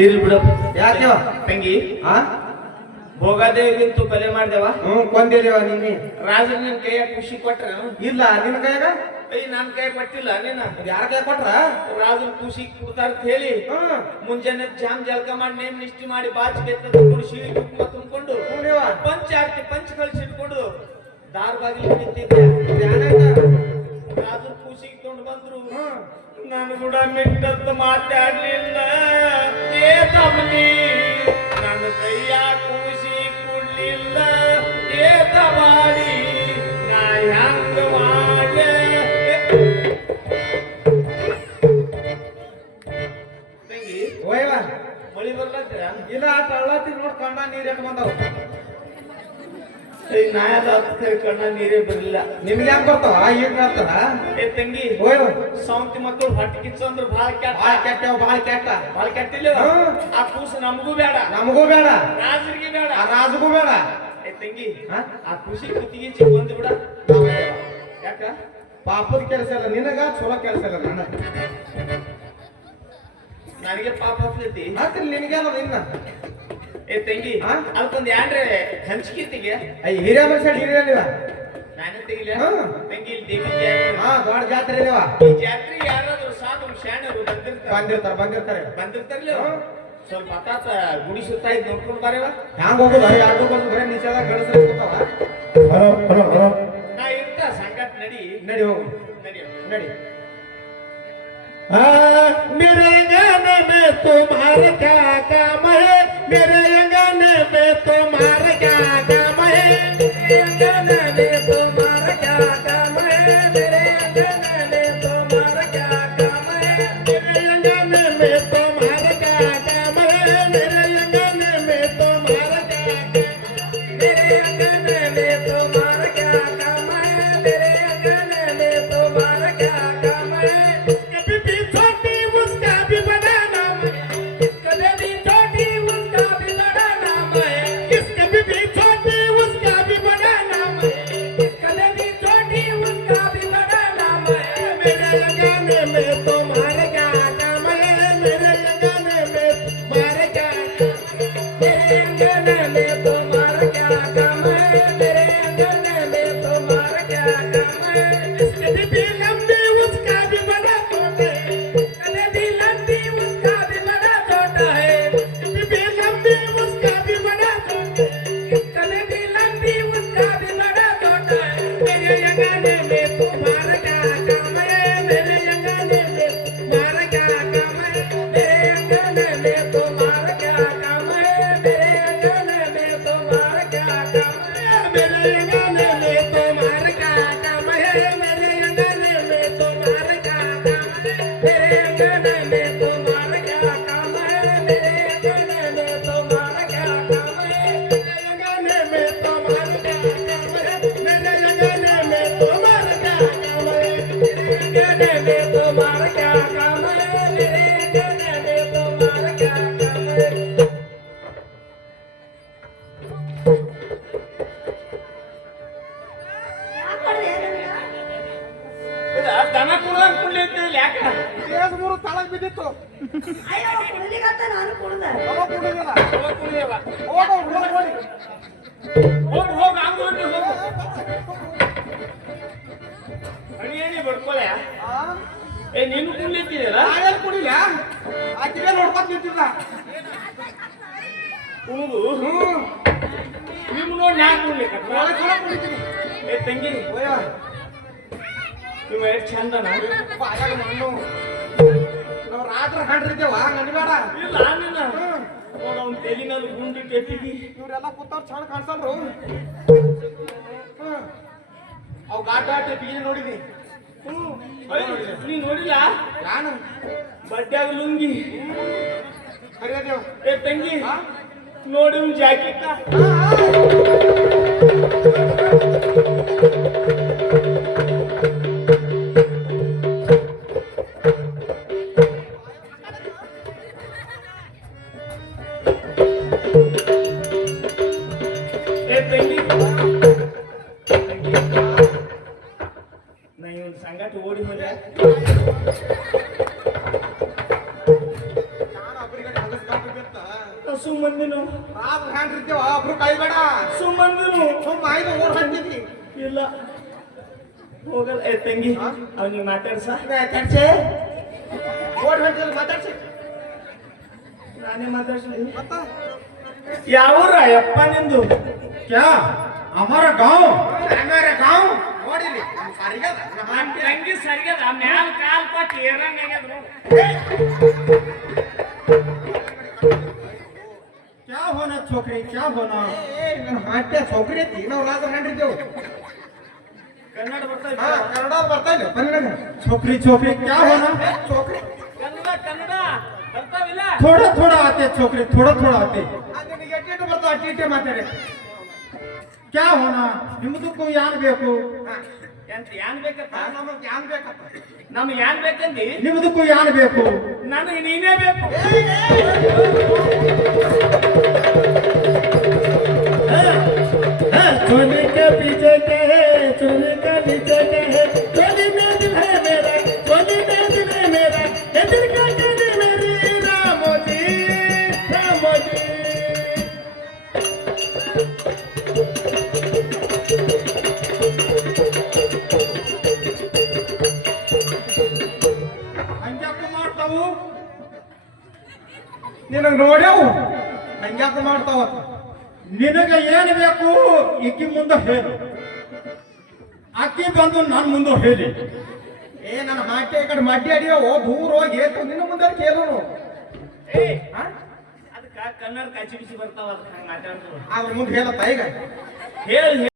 ಇರ್ಲಿ ಬಿಡು. ಯಾಕೆವ ತಂಗಿ ಹಾ ಭೋಗಾದೇವಿಗಿಂತೂ ಕೊಲೆ ಮಾಡ್ದೇವ. ಕೊಂದಿದೇವ ನೀನಿ ರಾಜನ ನಿನ್ ಕೈಯಾಗ ಖುಷಿ ಕೊಟ್ರ? ಇಲ್ಲ ನಿನ್ನ ಕೈಯಾಗ ನನ್ ಕೈ ಕೊಟ್ಟಿಲ್ಲ ನೀನ. ಯಾರ ಕೈ ಕೊಟ್ರ? ರಾಜನ ಖುಷಿ ಕೊಡ್ತಾರ ಅಂತ ಹೇಳಿ ಮುಂಜಾನೆ ಜಾಮ್ ಜಳಕ ಮಾಡಿ ನೇಮ್ ನಿಷ್ಠಿ ಮಾಡಿ ಬಾಚಿಗೆ ತಂದ್ಕೊಂಡು ಶಿವಿ ಕುಂಕುಮ ತುಂಬಿಕೊಂಡು ಪಂಚ ಆರ್ತಿ ಪಂಚ ಕಳಿಸಿಟ್ಕೊಂಡು ದಾರ್ ಬಾಗಿಲು ನಿಂತಿದ್ದೆ. ರಾಜನ ಖುಷಿಗೆ ಕೊಂಡು ಬಂದ್ರು. ನಾನು ಕೂಡ ಮಿಟ್ಟಂತ ಮಾತಾಡ್ಲಿಲ್ಲ. ಏ ತಮ್ಮನಿ ನನ್ನ ಕೈಯ ಖುಷಿ ಕೊಡ್ಲಿಲ್ಲ. ಏತ ಮಾಡಿ ನಾ ಹೆಂಗ ಮಾಡೆ? ತಂಗಿ ಓಯ್ವ ಮಳಿ ಬರ್ಲತ್ತೀರ? ಇಲ್ಲ ತಳ್ಳತ್ತಿ ನೋಡ್ ಕಣ್ಣ ನೀರ್ ಎಟ್ ಬಂದವ. ನಾಯದ ಕಣ್ಣ ನೀರೇ ಬರಲಿಲ್ಲ. ನಿಮ್ಗೆ ಹೆಂಗ್ ಬರ್ತಾವ ಈಗ ಬರ್ತಾರ? ಏ ತಂಗಿ ಓಯ್ವ ಸಾವಂತಿ ಮಕ್ಕಳು ಹೊಟ್ಟೆ ಕಿಚ್ಚು ಅಂದ್ರೆ ಭಾಳ ಕೆಟ್ಟ. ಭಾಳ ಕೆಟ್ಟವ ಭಾಳ ಕೆಟ್ಟ. ಭಾಳ ಕೆಟ್ಟಿಲ್ಲ. ಆ ಕೂಸು ನಮಗೂ ಬೇಡ, ನಮಗೂ ಬೇಡ, ರಾಜರಿಗೆ ಬೇಡ, ಆ ರಾಜಗೂ ಬೇಡ. ಏ ತಂಗಿ ಆ ಖುಷಿ ಕುತ್ತಿಗೆ ಬಂದು ಬಿಡ. ಯಾಕ ಪಾಪದ ಕೆಲಸ ಇಲ್ಲ ನಿನಗ, ಚಲೋ ಕೆಲಸ ಇಲ್ಲ ನನ್ನ. ನನಗೆ ಪಾಪ ಹತ್ತೈತಿ. ಮಾತ್ರ ನಿನಗೇನ ಇನ್ನ. ಏ ತಂಗಿ ಅದಕ್ಕೊಂದು ಏನ್ರೆ ಹಂಚಿಕೆ ಹಿರಿಯ ಮನುಷ್ಯ ಹಿರಿಯ ನೀವ ನಾನೇ ತೆಗಿಲ. ಹಾ. ತಂಗಿ ಇಲ್ಲಿ ದೇವಿ ಜಾತ್ರೆ. ದೊಡ್ಡ ಜಾತ್ರೆ ಇದಾವ. ಈ ಜಾತ್ರೆ ಯಾರಾದ್ರೂ ಸಾಧು ಶಾಣರು ಬಂದಿರ್ತಾರ ಬಂದಿರ್ತಾರೆ ಬಂದಿರ್ತಾರಲ್ಲ. ಸ್ವಲ್ಪ ಹತ್ತಾತ ಗುಡಿ ಸುತ್ತ ಇದ್ ನೋಡ್ಕೊಂಡು ಬಾರೇವ. ಹ್ಯಾಂಗ ಹೋಗುದು ಯಾಕೋ ಬಂದು ಬರೀ ನಿಜಾದಾಗ ಗಣಸರು ಕೂತಾವ. ನಾ ಇರ್ತ ಸಂಗಟ ನಡಿ. ನಡಿ ಹೋಗು ನಡಿ ನಡಿ. मेरे अंगने में तुम्हारा क्या काम है? मेरे अंगने में तुम्हारा क्या काम है? मेरे अंगने में तुम्हारा क्या काम है? मेरे अंगने में तुम्हारा क्या काम है? मेरे अंगने में तुम्हारा क्या काम है? मेरे अंगने में तुम्हारा क्या काम है? मेरे अंगने में तुम्हारा क्या काम है? मेरे अंगने में तुम्हारा क्या काम है? ದನ ಕುಡ್ದಂಗ್ ಕುಡ್ಲಿತ್ತು ಯಾಕ? ಮೂರು ತಳಗ್ ಬಿದ್ದಿತ್ತು. ನಾನು ಕುಡ್ದ ಹೋಗ ಅಂಗಡಿ ಹೋಗ ಅಣಿ ಬಡ್ಕೊಳೆ. ಏ ನೀನು ಕುಡ್ಲಿತ್ತಿದಲ್ಲ? ನಾನೇನು ಕುಡಿಲ್ಲ, ಆಕಿಗೆ ನೋಡ್ಕೊತ ನಿಂತಿದ್ದ. ಕುಣುದು ನೀವು ನೋಡಿ ಯಾಕೆ ಕುಡ್ಲಿಕ್ಕೆ? ಏ ತಂಗಿ ನೀವು ಎಷ್ಟು ಚಂದನ ನಾವು ರಾತ್ರಿ ಕಂಡಿರ್ತೇವ ನಡಿಬೇಡ. ಇಲ್ಲ ನಿನ್ನ ಅವ್ನ ತೆಲಿನಲ್ಲಿ ಗುಂಡಿ ಕೆಟ್ಟಿಗಿ ಇವ್ರೆಲ್ಲ ಕೂತವ್ರು ಚಂದ ಕಾಣಿಸಲ್ರು. ಅವ್ ಗಾಟ ಟೆಪಿಗೆ ನೋಡಿದಿ? ನೀ ನೋಡಿಲ್ಲ? ನಾನು ಬಡ್ಡ್ಯಾಗ ಲುಂಗಿ ಕರಿಯದೇವ. ಏ ತಂಗಿ ನೋಡಿ ಒಂದು ಜಾಕೆಟ್ ಸಂಗಟ ಓಡಿ ಹೋದ ನಾನು ಒಬ್ಬರಿಗೆ ಸುಮ್ಮಂದಿನು ರಾಬ್ ಹ್ಯಾಂಡ್ ಇದ್ದೇವ ಒಬ್ರು ಕೈಬೇಡ ಸುಮ್ಮಂದಿನು ಸುಮ್ಮ ಆಯ್ತು ಓಡ್ ಹಾಕ್ತಿದ್ವಿ ಇಲ್ಲ ಹೋಗಲ್ಲ ಏ ತಂಗಿ ಅವ್ನಿಗೆ ಮಾತಾಡ್ಸ ತಡ್ಸೆ ಓಡ್ ಹೊಂಟಿಲ್ಲ ಮಾತಾಡ್ಸಿ ನಾನೇ ಮಾತಾಡ್ಸಿ ಮತ್ತ ಯಾವೂರ ಯಪ್ಪ ನಿಂದು क्या हमारा गांव ಹಂಗಾರ ಗಾಂವ್ ನೋಡಿಲಿ ಸರಿಗದ ತಂಗಿ ಸರಿಗದ ಮ್ಯಾಲ ಕಾಲ್ ಕೊಟ್ಟು ಏರಂಗ ಆಗ್ಯದ್ರು क्या होना छोकरी क्या होना ನನ್ನ ಹಾಟ್ಯ ಸೌಕರ್ಯ ಐತಿ ನಾವು ರಾಜ ಹ್ಯಾಂಡ್ ಇದ್ದೇವು ಕನ್ನಡ ಬರ್ತಾ ಹಾ ಕನ್ನಡ ಬರ್ತಾ ಇಲ್ಲ ಕನ್ನಡ छोकरी छोकरी क्या होना ಸೌಕರ್ಯ ಕನ್ನಡ ಕನ್ನಡ ಬರ್ತಾವಿಲ್ಲ थोड़ा थोड़ा आते छोकरी थोड़ा थोड़ा आते ನಿನಗೆ ಎಟ್ಟಿಟ್ಟು ಬರ್ತಾವ ಅಟ್ಟಿ ಮಾತಾಡಿ क्या होना ನಿಮ್ಮದಕ್ಕೂ ಯಾನ್ ಬೇಕು ಎಂತ ಯಾನ್ ಬೇಕತ್ತ ನಮಗೆ ಯಾನ್ ಬೇಕಪ್ಪ ನಮ್ಗೆ ಯಾನ್ ಬೇಕಂದಿ ನಿಮ್ಮದಕ್ಕೂ ಯಾನ್ ಬೇಕು ನನಗೆ ನೀನೇ ಬೇಕು चोली के पीछे के है चोली के नीचे के है चोली में दिल है मेरा चोली में दिल है मेरा ये दिल का चोली मेरी रामोजी रामोजी ಹಂಗ್ಯಾಕೆ ಮಾಡ್ತಾವು ನಿನಗೆ ನೋಡ್ಯಾವು ಹಂಗ್ಯಾಕ ಮಾಡ್ತಾವ ನಿನಗೆ ಏನು ಬೇಕು ಈಕಿ ಮುಂದೆ ಹೇಳು ಆಕಿ ಬಂದು ನನ್ನ ಮುಂದೆ ಹೇಳಿ ಏ ನನ್ನ ಹಾಟ್ಯ ಈ ಕಡೆ ಮಡ್ಡಿ ಅಡಿಯೋ ದೂರ ಹೋಗಿ ಏತು ನಿನ್ನ ಮುಂದೆ ಕೇಳೋನು ಏ ಅದಕ್ಕ ಕನ್ನಡ ಕಚ್ಚಿ ಬಿಸಿ ಬರ್ತಾವ ಅದಕ್ಕೆ ಹಂಗ ಮಾತಾಡ್ತು ಅವ್ರ ಮುಂದೆ ಹೇಳತ್ತ ಈಗ ಹೇಳಿ